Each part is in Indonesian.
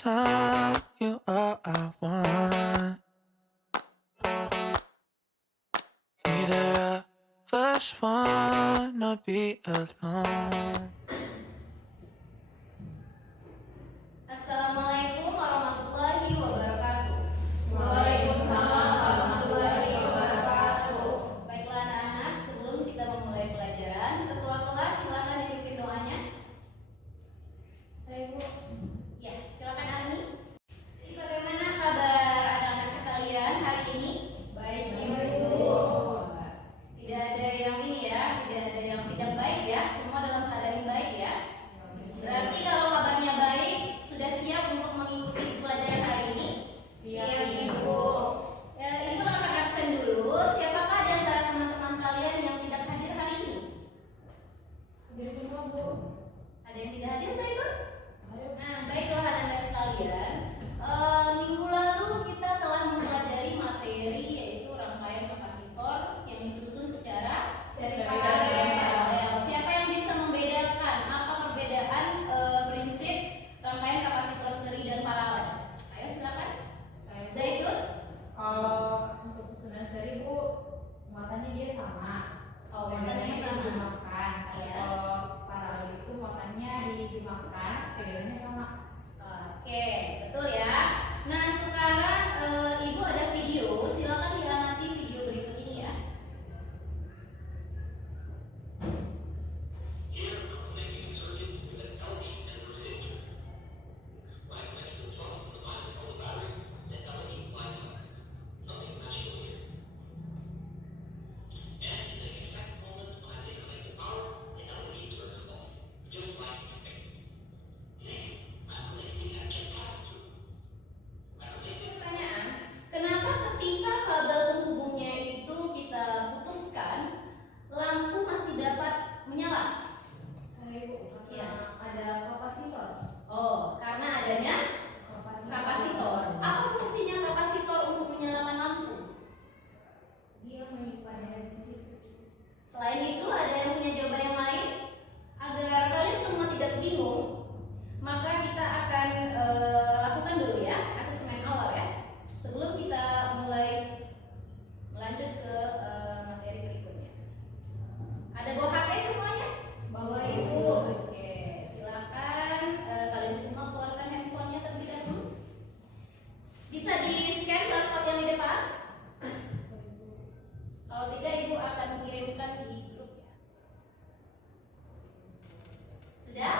tell you all I want. Neither of us wanna be alone. Assalamualaikum warahmatullahi wabarakatuh. Waalaikumsalam warahmatullahi wabarakatuh. Baiklah anak-anak, sebelum kita memulai pelajaran, ketua kelas silakan dipimpin doanya. Saya Bu. Ya, silakan Arni. Jadi bagaimana kabar anak-anak sekalian hari ini? Baik, Ibu. Tidak ada yang ini ya, tidak ada yang tidak baik ya. Semua dalam keadaan yang baik ya. Berarti kalau kabarnya baik, sudah siap untuk mengikuti pelajaran hari ini? Siap, Ibu. Ya, Ibu akan absen dulu. Siapakah di antara teman-teman kalian yang tidak hadir hari ini? Hadir semua, Bu. Ada yang tidak hadir, saya ikut? Ayo. Nah, baiklah anak-anak sekalian. Minggu lalu kita telah mempelajari materi yaitu rangkaian kapasitor yang disusun secara Seri paralel. Siapa yang bisa membedakan apa perbedaan prinsip rangkaian kapasitor seri dan paralel? Ayo silakan. Saya ikut. Kalau untuk susunan seri, Bu, muatannya dia sama. Oh, muatannya sama. Dimakan. Iya. Kalau paralel itu muatannya dimakan, pegangannya sama. Oke, betul ya. Nah, sekarang Ibu ada video. Silakan diamati video berikut ini ya. Here I'm connecting a circuit with an LED and a resistor. When I connect the plus and the minus from the battery, the LED lights up. Nothing magical here. And in the exact moment when I disconnect the power, the LED turns off, just like expected. Next, I'm connecting a capacitor. I connected Pertanyaan, kenapa ketika kabel penghubungnya itu kita putuskan, lampu masih dapat menyala? Saya, Bu, karena Iya. ada kapasitor. Oh, karena adanya kapasitor. Apa fungsinya kapasitor untuk menyalakan lampu? Dia menyimpan energi listrik. Selain itu, ada yang punya jawaban yang lain? Agar kalian semua tidak bingung, maka kita akan lakukan dulu ya asesmen awal ya. Sebelum kita mulai melanjut ke materi berikutnya. Ada bawa HP semuanya? Bawa, Ibu. Oke, silakan kalian semua keluarkan handphonenya terlebih dahulu. Bisa di-scan barcode yang di depan? Kalau tidak, Ibu akan kirimkan di grup ya. Sudah?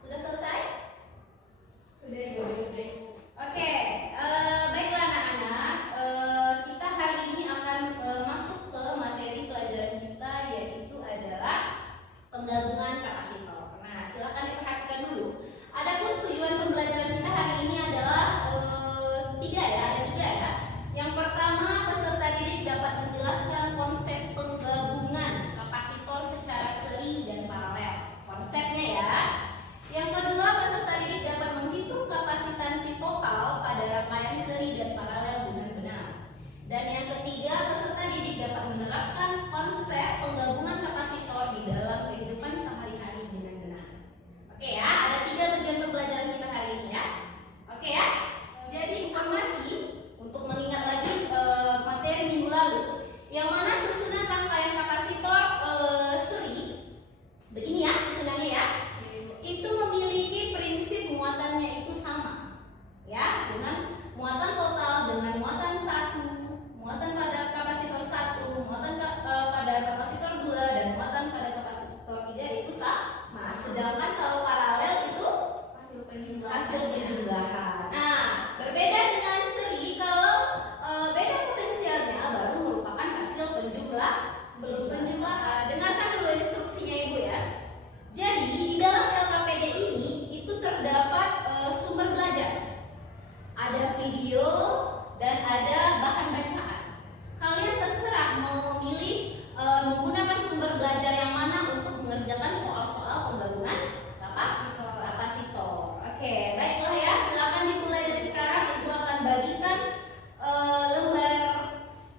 Sudah selesai? Sudah, Ibu. Oke, baiklah anak-anak. Kita hari ini akan masuk ke materi pelajaran kita yaitu adalah penggabungan kapasitor. Nah, silakan diperhatikan dulu. Adapun tujuan pembelajaran kita hari ini adalah tiga ya, ada tiga ya. Yang pertama, peserta didik dapat menjelaskan konsep penggabungan kapasitor secara seri dan paralel. Konsepnya ya. Yang kedua, peserta didik dapat menghitung kapasitansi total pada rangkaian seri dan paralel dengan benar. Dan yang ketiga, peserta didik dapat menerapkan konsep penggabungan kapasitor di dalam kehidupan sehari-hari dengan benar. Oke ya, ada tiga tujuan pembelajaran kita hari ini ya. Oke ya. Jadi informasi untuk mengingat lagi materi minggu lalu, yang mana susunan rangkaian kapasitor seri begini ya susunannya ya. Itu memiliki prinsip muatannya itu sama ya, dengan muatan total, dengan muatan 1, muatan pada kapasitor 1, muatan pada kapasitor 2, dan muatan pada kapasitor 3 itu sama. Sedangkan kalau paralel itu hasil penjumlahan. Nah, berbeda dengan seri, kalau beda potensialnya baru merupakan hasil belum penjumlahan. Dengarkan dulu instruksinya Ibu ya. Jadi di dalam LKPD ini itu terdapat sumber belajar, ada video dan ada bahan bacaan. Kalian terserah mau memilih menggunakan sumber belajar yang mana untuk mengerjakan soal-soal penggabungan kapasitor. Oke, baiklah ya, silakan dimulai dari sekarang. Ibu akan bagikan lembar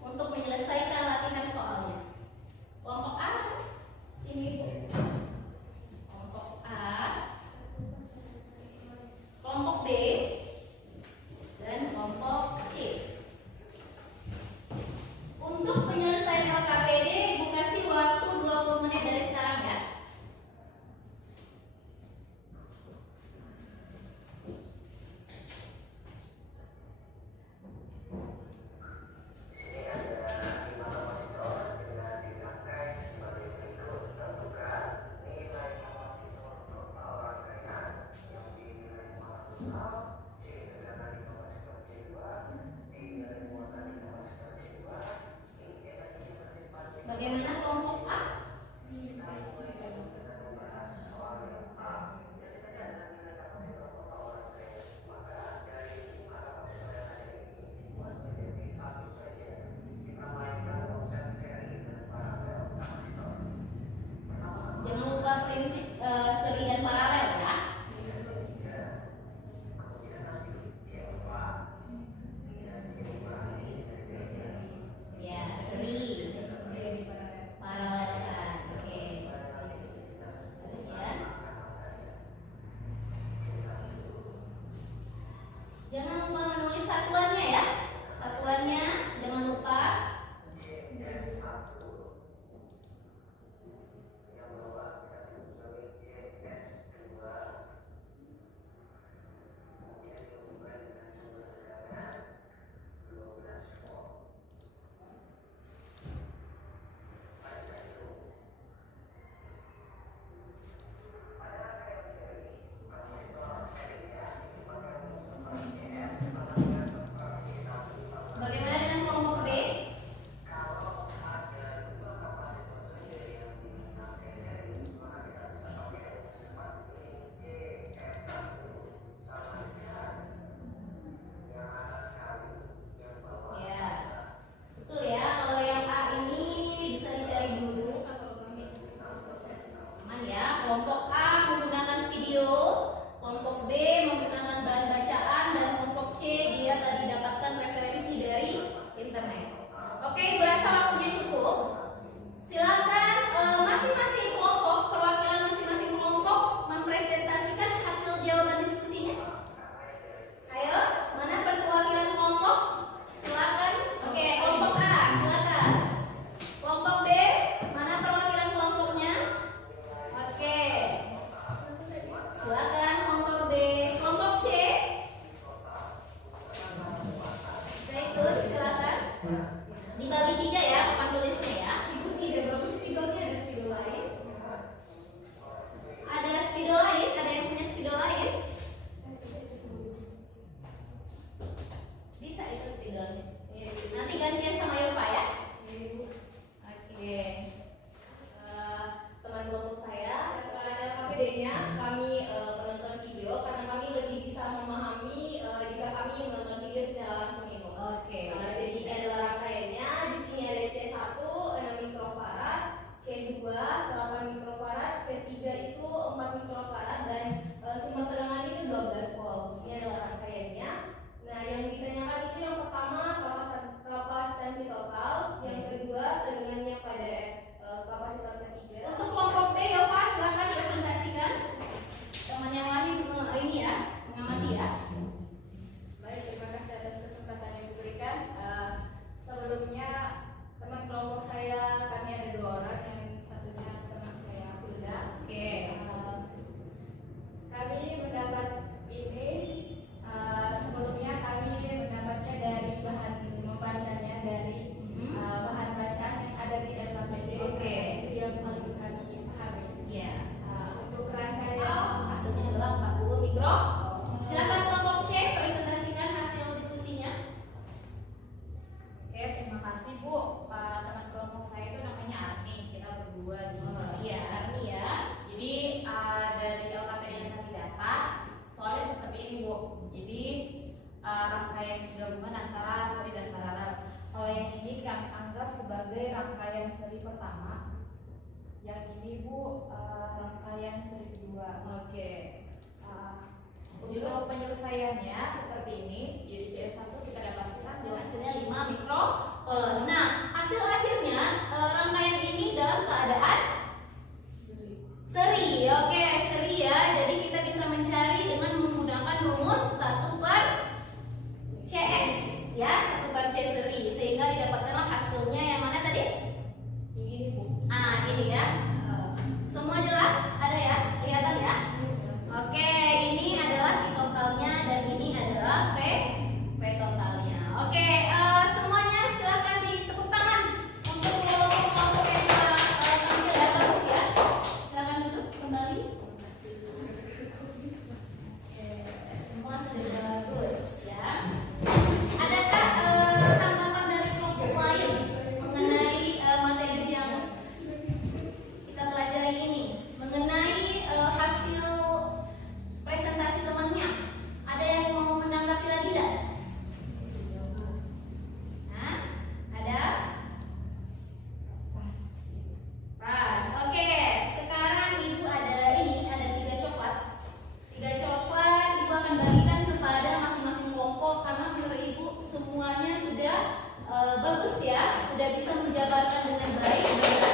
untuk menyelesaikan latihan soalnya. Kelompok A, sini Bu. Kelompok A. Kelompok B, Bagaimana kelompok A? Jangan lupa prinsip seri dan paralel ya. Ya, seri paralelkan. Oke. Bagus ya. Jangan lupa menulis satuannya ya. Satuannya jangan lupa. Bagaimana dengan kelompok B? Ya, betul ya. Kalau yang A ini bisa dicari dulu. Aman ya. Kelompok A menggunakan video, kelompok B menggunakan bahan bacaan, dan kelompok C dia tadi dapatkan referensi dari internet. Oke, berasa waktunya cukup. Silakan masing-masing kelompok, perwakilan masing-masing kelompok mempresentasikan hasil jawaban diskusinya. Ayo, mana perwakilan kelompok? Silakan. Oke, kelompok A, silakan. Kelompok B, mana perwakilan kelompoknya? Oke. Silakan kelompok B. Kelompok C. Zaitun, silakan. Dibagi 3 ya, papan tulisnya ya. Ibu tidak bagus spidolnya, ada spidol lain. Ada spidol lain, ada yang punya spidol lain? Bisa itu spidolnya. Nanti gantian sama Yova ya. Oke. Teman kelompok saya, ada KPD-nya, kami menonton video karena kami lebih bisa memahami jika kami menonton video secara langsung itu. Oke. Jadi adalah rangkaiannya. Di sini ada C1 6 mikrofarad, C2 8 mikrofarad, C3 itu 4 mikrofarad, dan sumber tegangan itu 12 volt. Ini adalah rangkaiannya. Nah, yang ditanyakan itu yang pertama kapasitansi total, yang kedua tegangannya pada kapasitor ketiga. Untuk kelompok B, Yova silakan presentasikan. Teman yang lain ini ya, mengamati ya. Baik, terima kasih atas kesempatan yang diberikan. Sebelumnya teman kelompok saya, kami ada 2 orang, yang satunya teman saya Hilda. Oke. Kami mendapat ini sebelumnya kami mendapatnya dari bahan membacanya dari bahan bacaan yang ada di LKPD. Oke. Itu yang paling kami pahami. Ya. Untuk rangkaian Hasilnya adalah 40 mikro. Silakan kelompok C presentasikan hasil diskusinya. Oke, terima kasih Bu. Teman kelompok saya itu namanya Arni. Kita berdua di Iya, Arni ya. Jadi dari LKPD yang kami dapat, soalnya seperti ini Bu. Jadi rangkaian gabungan antara seri dan paralel. Kalau yang ini kami anggap sebagai rangkaian seri pertama. Yang ini Bu rangkaian seri kedua. Oke. Untuk penyelesaiannya seperti ini. Jadi CS1 kita dapatkan Dan hasilnya 5 mikro. Nah, hasil akhirnya rangkaian ini dalam keadaan seri. Oke, seri ya. Jadi kita bisa mencari dengan menggunakan rumus 1 per CS ya, 1 per C seri, sehingga didapatkanlah hasilnya yang mana tadi? ini Bu. Ini ya. Semua jelas? Ada ya? Kelihatan ya? Oke, ini adalah V totalnya dan ini adalah V totalnya. Oke, semuanya silakan ditepuk semuanya sudah bagus ya, sudah bisa menjabarkan dengan baik.